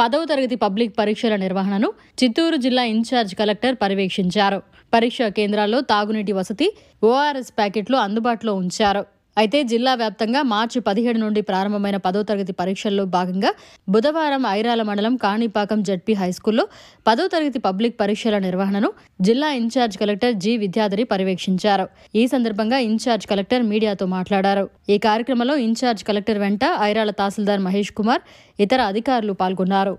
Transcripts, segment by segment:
10వ తరగతి పబ్లిక్ పరీక్షల నిర్వహణను చిత్తూరు జిల్లా ఇన్ఛార్జ్ కలెక్టర్ పర్యవేక్షించారు. పరీక్షా కేంద్రాల్లో తాగునీటి వసతి, ఓఆర్ఎస్ ప్యాకెట్లు అందుబాటులో ఉంచారు. అయితే జిల్లా వ్యాప్తంగా మార్చి 17 నుండి ప్రారంభమైన 10వ తరగతి పరీక్షల్లో భాగంగా బుధవారం ఐరాల మండలం కాణిపాకం జడ్పీ హైస్కూల్లో 10వ తరగతి పబ్లిక్ పరీక్షల నిర్వహణను జిల్లా ఇన్ఛార్జ్ కలెక్టర్ జి విద్యాధరి పర్యవేక్షించారు. ఈ సందర్భంగా ఇన్ఛార్జ్ కలెక్టర్ మీడియాతో మాట్లాడారు. ఈ కార్యక్రమంలో ఇన్ఛార్జ్ కలెక్టర్ వెంట ఐరాల తహసీల్దార్ మహేష్ కుమార్, ఇతర అధికారులు పాల్గొన్నారు.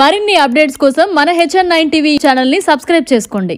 మరిన్ని అప్డేట్స్ కోసం మన HN9 టీవీ ఛానల్ ని సబ్స్క్రైబ్ చేసుకోండి.